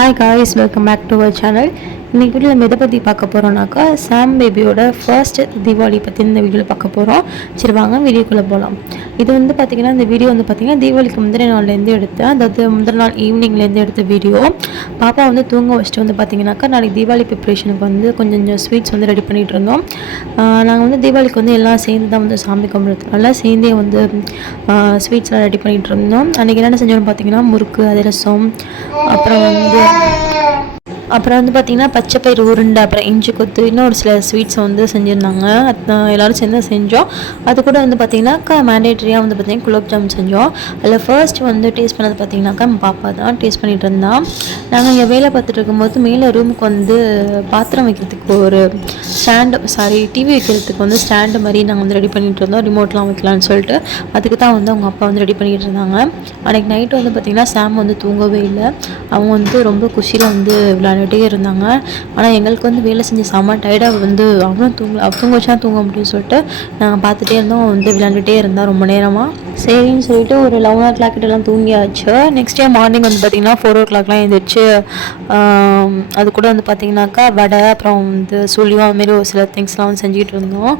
Hi guys, welcome back to our channel. இன்றைக்கி video நம்ம எதை பற்றி பார்க்க போகிறோம்னாக்கா சாம் பேபியோட ஃபர்ஸ்ட் தீபாவளி பற்றி இந்த வீடியோவில் பார்க்க போகிறோம். சரி வாங்க வீடியோக்குள்ளே போகலாம். இது வந்து பார்த்திங்கன்னா இந்த வீடியோ வந்து பார்த்திங்கன்னா தீபாவளிக்கு முந்தின நாள்லேருந்து எடுத்தேன். அதாவது முந்தின நாள் ஈவினிங்லேருந்து எடுத்த வீடியோ. பாப்பா வந்து தூங்க வச்சுட்டு வந்து பார்த்திங்கனாக்கா நாளைக்கு தீபாவளி ப்ரிப்ரேஷனுக்கு வந்து கொஞ்சம் ஸ்வீட்ஸ் வந்து ரெடி பண்ணிகிட்டு இருந்தோம். நாங்கள் வந்து தீபாவளிக்கு வந்து எல்லாம் சேர்ந்து தான் வந்து சாமி கும்பிட்றதுனால சேர்ந்தே வந்து ஸ்வீட்ஸ்லாம் ரெடி பண்ணிகிட்டு இருந்தோம். அன்றைக்கி என்னென்ன செஞ்சோம்னு பார்த்திங்கன்னா முறுக்கு, அதிரசம், அப்புறம் வந்து பார்த்திங்கன்னா பச்சைப்பயிறு உருண்டை, அப்புறம் இஞ்சி கொத்து, இன்னும் ஒரு சில ஸ்வீட்ஸை வந்து செஞ்சுருந்தாங்க. எல்லோரும் சேர்ந்து செஞ்சோம். அது கூட வந்து பார்த்திங்கனாக்கா மேண்டேட்ரியாக வந்து பார்த்திங்கன்னா குலோப் ஜாமுன் செஞ்சோம். அதில் ஃபர்ஸ்ட் வந்து டேஸ்ட் பண்ணது பார்த்திங்கனாக்கா பாப்பா தான் டேஸ்ட் பண்ணிகிட்டு இருந்தான். நாங்கள் இங்கே வேலை பார்த்துட்டு இருக்கும்போது மேலே ரூமுக்கு வந்து பாத்திரம் வைக்கிறதுக்கு ஒரு டிவி வைக்கிறதுக்கு வந்து ஸ்டாண்டு மாதிரி நாங்கள் வந்து ரெடி பண்ணிகிட்டு இருந்தோம். ரிமோட்லாம் வைக்கலான்னு சொல்லிட்டு அதுக்கு தான் வந்து அவங்க அப்பா வந்து ரெடி பண்ணிகிட்டு இருந்தாங்க. அன்றைக்கி நைட்டு வந்து பார்த்திங்கன்னா சாம் வந்து தூங்கவே இல்லை. அவங்க வந்து ரொம்ப குஷியில் வந்து விளையாண்டுட்டே இருந்தாங்க. ஆனால் எங்களுக்கு வந்து வேலை செஞ்ச செம்ம டயர்டாக வந்து அவனும் தூங்க வச்சா தூங்க முடியும்னு சொல்லிட்டு நாங்கள் பார்த்துட்டே இருந்தோம். வந்து விளையாண்டுட்டே இருந்தால் ரொம்ப நேரமாக. சரின்னு சொல்லிட்டு ஒரு 11 கிட்டலாம் தூங்கியாச்சு. நெக்ஸ்ட் டே மார்னிங் வந்து பார்த்திங்கன்னா 4 எழுந்திரிச்சு அது கூட வந்து பார்த்திங்கனாக்கா வடை, அப்புறம் வந்து சுழியும் அதுமாரி ஒரு சில திங்ஸ்லாம் வந்து செஞ்சுக்கிட்டு இருந்தோம்.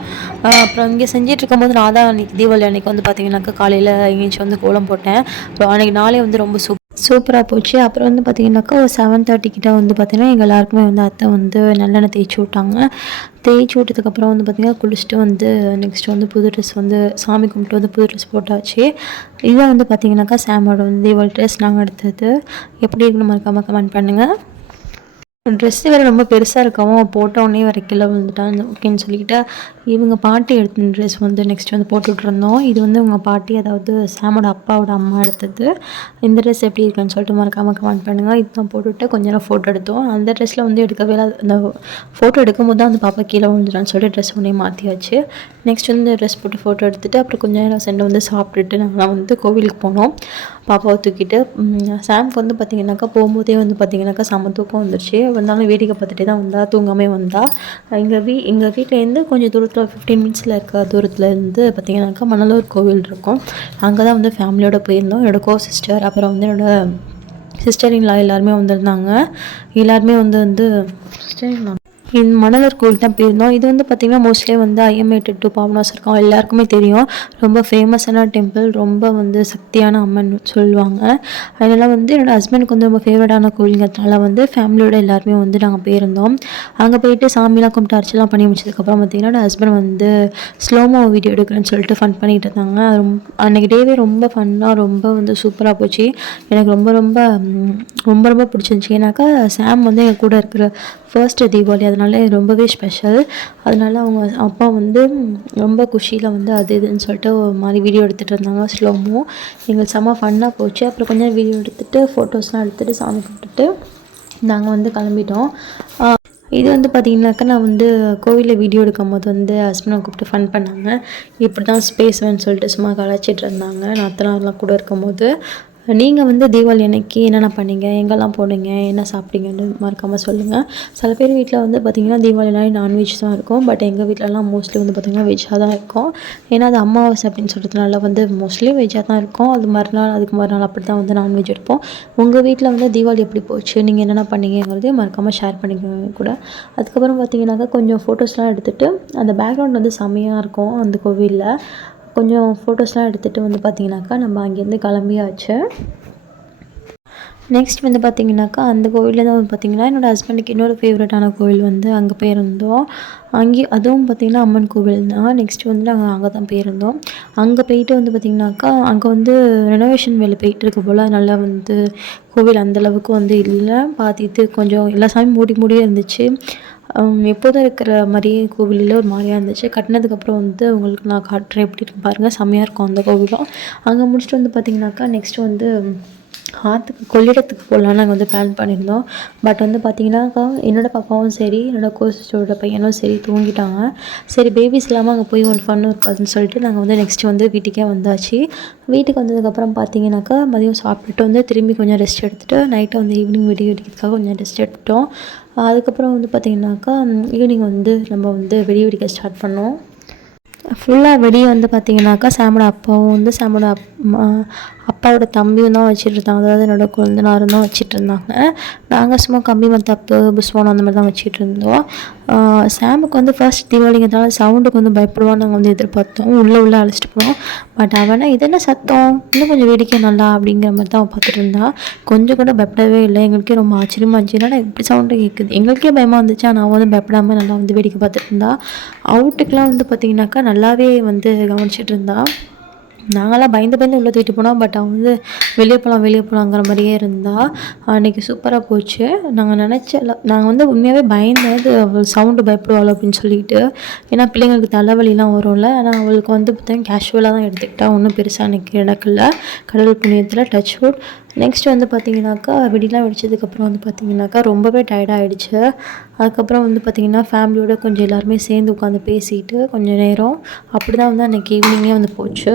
அப்புறம் இங்கே செஞ்சுட்டு இருக்கும்போது நான் தான் அன்றைக்கி தீபாவளி அன்றைக்கி வந்து பார்த்திங்கனாக்கா காலையில் எங்கேயாச்சும் வந்து கோலம் போட்டேன். ஸோ அன்றைக்கி நாளே வந்து ரொம்ப சூப்பராக போச்சு. அப்புறம் வந்து பார்த்திங்கனாக்கா ஒரு 7:30 கிட்ட வந்து பார்த்திங்கன்னா எங்கள் எல்லாருக்குமே வந்து அத்தை வந்து நல்லெண்ணெய் தேய்ச்சி விட்டாங்க. தேய்ச்சி விட்டதுக்கப்புறம் வந்து பார்த்திங்கன்னா குளிச்சுட்டு வந்து நெக்ஸ்ட்டு வந்து புது ட்ரெஸ் வந்து சாமி கும்பிட்டு வந்து புது ட்ரெஸ் போட்டாச்சு. இதை வந்து பார்த்திங்கனாக்கா சாமோட வந்து தீபாவளி ட்ரெஸ் நாங்கள் எடுத்தது. எப்படி இருக்குன்னு மறக்காமல் கமெண்ட் பண்ணுங்கள். ட்ரெஸ்ஸு வேறு ரொம்ப பெருசாக இருக்கவும் போட்டோடனே வேறு கீழே விழுந்துட்டான். ஓகேன்னு சொல்லிக்கிட்டு இவங்க பாட்டி எடுத்த ட்ரெஸ் வந்து நெக்ஸ்ட் வந்து போட்டுட்ருந்தோம். இது வந்து உங்க பாட்டி, அதாவது சாமோட அப்பாவோட அம்மா எடுத்தது. இந்த ட்ரெஸ் எப்படி இருக்குன்னு சொல்லிட்டு மறக்காமல் கமெண்ட் பண்ணுங்கள். இதுதான் போட்டுவிட்டு கொஞ்ச நேரம் ஃபோட்டோ எடுத்தோம். அந்த ட்ரெஸ்ஸில் வந்து எடுக்கவே இல்லை. அந்த ஃபோட்டோ எடுக்கும்போது தான் அந்த பாப்பா கீழே விழுந்துட்டான்னு சொல்லிட்டு ட்ரெஸ் ஒன்றே மாற்றியாச்சு. நெக்ஸ்ட் வந்து ட்ரெஸ் போட்டு ஃபோட்டோ எடுத்துகிட்டு அப்புறம் கொஞ்சம் நேரம் சென்று வந்து சாப்பிட்டுட்டு நாங்கள் வந்து கோவிலுக்கு போனோம் பாப்பாவை தூக்கிட்டு. சாம்க்கு வந்து பார்த்திங்கனாக்கா போகும்போதே வந்து பார்த்திங்கனாக்கா செம்ம தூக்கம் வந்துருச்சு. வந்தாலும் வேடிக்கை பார்த்துட்டே தான் வந்தால், தூங்காமே வந்தால். எங்கள் வீட்டிலேருந்து கொஞ்சம் தூரத்தில் 15 மினிட்ஸில் இருக்க தூரத்தில் இருந்து பார்த்திங்கனாக்கா மணலூர் கோவில் இருக்கும். அங்கே தான் வந்து ஃபேமிலியோடு போயிருந்தோம். என்னோடய கோ சிஸ்டர், அப்புறம் வந்து என்னோடய சிஸ்டர் இன்லா எல்லாருமே வந்திருந்தாங்க. எல்லாருமே வந்து சிஸ்டர் இன்லா மணலூர் கோவில் தான் போயிருந்தோம். இது வந்து பார்த்திங்கன்னா மோஸ்ட்லி வந்து ஐயம்பேட்டை டு பாபநாசம் இருக்கும் எல்லாருக்குமே தெரியும். ரொம்ப ஃபேமஸான டெம்பிள், ரொம்ப வந்து சக்தியான அம்மன் சொல்லுவாங்க. அதனால் வந்து என்னோடய ஹஸ்பண்டுக்கு வந்து ரொம்ப ஃபேவரட்டான கோவிலுங்கிறதுனால வந்து ஃபேமிலியோட எல்லாருமே வந்து நாங்கள் போயிருந்தோம். அங்கே போயிட்டு சாமிலாம் கும்பிட்டு அர்ச்சனைலாம் பண்ணி முடிச்சதுக்கப்புறம் பார்த்திங்கன்னா என்னோடய ஹஸ்பண்ட் வந்து ஸ்லோமோ வீடியோ எடுக்கிறேன்னு சொல்லிட்டு ஃபன் பண்ணிகிட்டு இருந்தாங்க. அன்றைக்கி டேவே ரொம்ப ஃபன்னாக ரொம்ப வந்து சூப்பராக போச்சு. எனக்கு ரொம்ப ரொம்ப ரொம்ப ரொம்ப பிடிச்சிருந்துச்சி. ஏன்னாக்கா சாம் வந்து எங்கள் கூட இருக்கிற ஃபர்ஸ்ட் தீபாவளி, அதனால ரொம்பவே ஸ்பெஷல். அதனால அவங்க அப்பா வந்து ரொம்ப குஷியில் வந்து அது இதுன்னு சொல்லிட்டு ஒரு மாதிரி வீடியோ எடுத்துகிட்டு இருந்தாங்க ஸ்லோமோ. எங்களுக்கு செம்ம ஃபன்னாக போச்சு. அப்புறம் கொஞ்சம் வீடியோ எடுத்துகிட்டு ஃபோட்டோஸ்லாம் எடுத்துகிட்டு சாமி கும்பிட்டுட்டு நாங்கள் வந்து கிளம்பிட்டோம். இது வந்து பார்த்திங்கனாக்கா நான் வந்து கோவிலில் வீடியோ எடுக்கும் போது வந்து ஹஸ்பண்டை கூப்பிட்டு ஃபன் பண்ணாங்க. இப்படி தான் ஸ்பேஸ் வேணும்னு சொல்லிட்டு சும்மா கலாச்சிட்டு இருந்தாங்க நாத்தனார்லாம் கூட இருக்கும்போது. நீங்கள் வந்து தீபாவளி அன்னைக்கு என்னென்ன பண்ணீங்க, எங்கெல்லாம் போனீங்க, என்ன சாப்பிட்டீங்கன்னு மறக்காமல் சொல்லுங்கள். சில பேர் வீட்டில் வந்து பார்த்திங்கன்னா தீபாவளினாலே நான்வெஜ் தான் இருக்கும். பட் எங்கள் வீட்டிலலாம் மோஸ்ட்லி வந்து பார்த்திங்கன்னா வெஜ்ஜாக தான் இருக்கும். ஏன்னா அது அமாவாசை அப்படின்னு சொல்கிறதுனால வந்து மோஸ்ட்லி வெஜ்ஜாக தான் இருக்கும். அதுக்கு மறுநாள் அப்படி தான் வந்து நான்வெஜ் எடுப்போம். உங்கள் வீட்டில் வந்து தீபாவளி எப்படி போச்சு, நீங்கள் என்னென்ன பண்ணீங்கிறதையும் மறக்காமல் ஷேர் பண்ணிக்கோங்க கூட. அதுக்கப்புறம் பார்த்திங்கனாக்கா கொஞ்சம் ஃபோட்டோஸ்லாம் எடுத்துகிட்டு அந்த பேக்ரவுண்ட் வந்து செம்மையாக இருக்கும் அந்த கோவிலில். கொஞ்சம் ஃபோட்டோஸ்லாம் எடுத்துகிட்டு வந்து பார்த்திங்கனாக்கா நம்ம அங்கேருந்து கிளம்பியாச்சு. நெக்ஸ்ட் வந்து பார்த்திங்கனாக்கா அந்த கோவிலில் தான் வந்து பார்த்திங்கன்னா என்னோடய ஹஸ்பண்டுக்கு இன்னொரு ஃபேவரட்டான கோவில் வந்து அங்கே போயிருந்தோம். அதுவும் பார்த்திங்கன்னா அம்மன் கோவில் தான். நெக்ஸ்ட் வந்து நாங்கள் அங்கே தான் போயிருந்தோம். அங்கே போயிட்டு வந்து பார்த்திங்கனாக்கா அங்கே வந்து ரெனோவேஷன் வேலை போயிட்டுருக்கு போல். அதனால் வந்து கோவில் அந்தளவுக்கு வந்து இல்லை. பார்த்துட்டு கொஞ்சம் எல்லா சாமியும் மூடியே இருந்துச்சு. எப்போதும் இருக்கிற மாதிரியே கோவிலில் ஒரு மாதிரியாக இருந்துச்சு. கட்டினதுக்கப்புறம் வந்து உங்களுக்கு நான் காட்டுறேன் எப்படி இருக்கு பாருங்கள். செம்மையாக இருக்கும் அந்த கோவிலும். அங்கே முடிச்சுட்டு வந்து பார்த்திங்கனாக்கா நெக்ஸ்ட்டு வந்து ஆற்றுக்கு கொள்ளிடத்துக்கு போகலான்னு நாங்கள் வந்து பிளான் பண்ணியிருந்தோம். பட் வந்து பார்த்திங்கனாக்கா என்னோடய பாப்பாவும் சரி, என்னோடய கோசிஸ்டரோட பையனும் சரி தூங்கிட்டாங்க. சரி பேபிஸ் இல்லாமல் அங்கே போய் ஒரு ஃபன் இருக்காதுன்னு சொல்லிட்டு நாங்கள் வந்து நெக்ஸ்ட்டு வந்து வீட்டுக்கே வந்தாச்சு. வீட்டுக்கு வந்ததுக்கப்புறம் பார்த்திங்கனாக்கா மதியம் சாப்பிட்டுட்டு வந்து திரும்பி கொஞ்சம் ரெஸ்ட் எடுத்துகிட்டு நைட்டை வந்து ஈவினிங் வீடியோ எடுக்கிறதுக்காக கொஞ்சம் ரெஸ்ட் எடுத்துட்டோம். அதுக்கப்புறம் வந்து பார்த்திங்கனாக்கா ஈவினிங் வந்து நம்ம வந்து வெடி வெடிக்க ஸ்டார்ட் பண்ணோம். ஃபுல்லாக வெடியை வந்து பார்த்திங்கனாக்கா சாமோட அப்பாவும் வந்து சாமோட அப்பாவோட தம்பியும் தான் வச்சுட்டு இருந்தாங்க. அதாவது என்னோட கொழுந்தனாரும் தான் வச்சுட்டு இருந்தாங்க. நாங்கள் சும்மா கம்பி மத்தாப்பு புஸ்வானம் அந்த மாதிரி தான் வச்சுட்டு இருந்தோம். சாமுக்கு வந்து ஃபர்ஸ்ட் தீபாவளிங்கிறதுனால சவுண்டுக்கு வந்து பயப்படுவான்னு நாங்கள் வந்து எதிர்பார்த்தோம். உள்ளே அழைச்சிட்டு போனோம். பட் அவனா இது என்ன சத்தம், இன்னும் கொஞ்சம் வேடிக்கை நல்லா அப்படிங்கிற மாதிரி தான் அவன் பார்த்துட்டு இருந்தா. கொஞ்சம் கூட பயப்படவே இல்லை. எங்களுக்கே ரொம்ப ஆச்சரியமாக இருந்துச்சு, என்னடா இப்படி சவுண்டு கேட்குது. எங்களுக்கே பயமாக இருந்துச்சு. ஆனால் வந்து பயப்படாமல் நல்லா வந்து வேடிக்கை பார்த்துட்டு இருந்தா. அவுட்டுக்கெலாம் வந்து பார்த்திங்கனாக்கா நல்லாவே வந்து கவனிச்சிட்டு இருந்தா. நாங்களாம் பயந்து உள்ளே தூக்கிட்டு போனோம். பட் அவன் வந்து வெளியே போகலாங்கிற மாதிரியே இருந்தால் அன்றைக்கி சூப்பராக போச்சு. நாங்கள் வந்து உண்மையாகவே பயந்தது அவள் சவுண்டு பயப்படுவாள் அப்படின்னு சொல்லிட்டு. ஏன்னா பிள்ளைங்களுக்கு தலைவலிலாம் வரும்ல. ஆனால் அவளுக்கு வந்து பார்த்தீங்கன்னா கேஷுவலாக தான் எடுத்துக்கிட்டா. ஒன்றும் பெருசாக அன்றைக்கி நடக்கல. கடவுள் புண்ணியத்தில் டச் வுட். நெக்ஸ்ட் வந்து பார்த்திங்கனாக்கா வெடிலாம் வெடிச்சதுக்கப்புறம் வந்து பார்த்திங்கனாக்கா ரொம்பவே டயர்டாகிடுச்சு. அதுக்கப்புறம் வந்து பார்த்திங்கன்னா ஃபேமிலியோடு கொஞ்சம் எல்லாருமே சேர்ந்து உட்காந்து பேசிட்டு கொஞ்சம் நேரம் அப்படி தான் வந்து அன்றைக்கி ஈவினிங்கே வந்து போச்சு.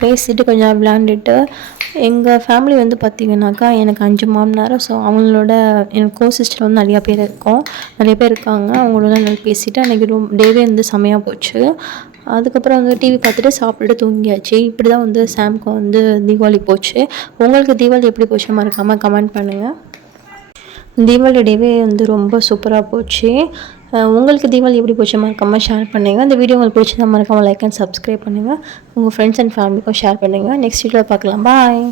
பேசிட்டு கொஞ்சம் விளையாண்டுட்டு எங்கள் ஃபேமிலி வந்து பார்த்திங்கனாக்கா எனக்கு 5 மாமனார். ஸோ அவங்களோட எனக்கு சிஸ்டர் வந்து நிறைய பேர் இருக்காங்க. அவங்களோட நல்லா பேசிவிட்டு அன்றைக்கி டேவே வந்து செமையாக போச்சு. அதுக்கப்புறம் வந்து டிவி பார்த்துட்டு சாப்பிட்டுட்டு தூங்கியாச்சு. இப்படி தான் வந்து சாமுக்கு வந்து தீபாவளி போச்சு. உங்களுக்கு தீபாவளி எப்படி போச்சு மறக்காமல் கமெண்ட் பண்ணுங்கள். தீபாவளி டேவே வந்து ரொம்ப சூப்பராக போச்சு. உங்களுக்கு தீபாவளி எப்படி போச்சு மறக்காமல் ஷேர் பண்ணுங்கள். இந்த வீடியோ உங்களுக்கு பிடிச்சதா மறக்காமல் லைக் அண்ட் சப்ஸ்கிரைப் பண்ணுங்கள். உங்கள் ஃப்ரெண்ட்ஸ் அண்ட் ஃபேமிலிக்கும் ஷேர் பண்ணுங்கள். நெக்ஸ்ட் வீடியோவில் பார்க்கலாம். பாய்.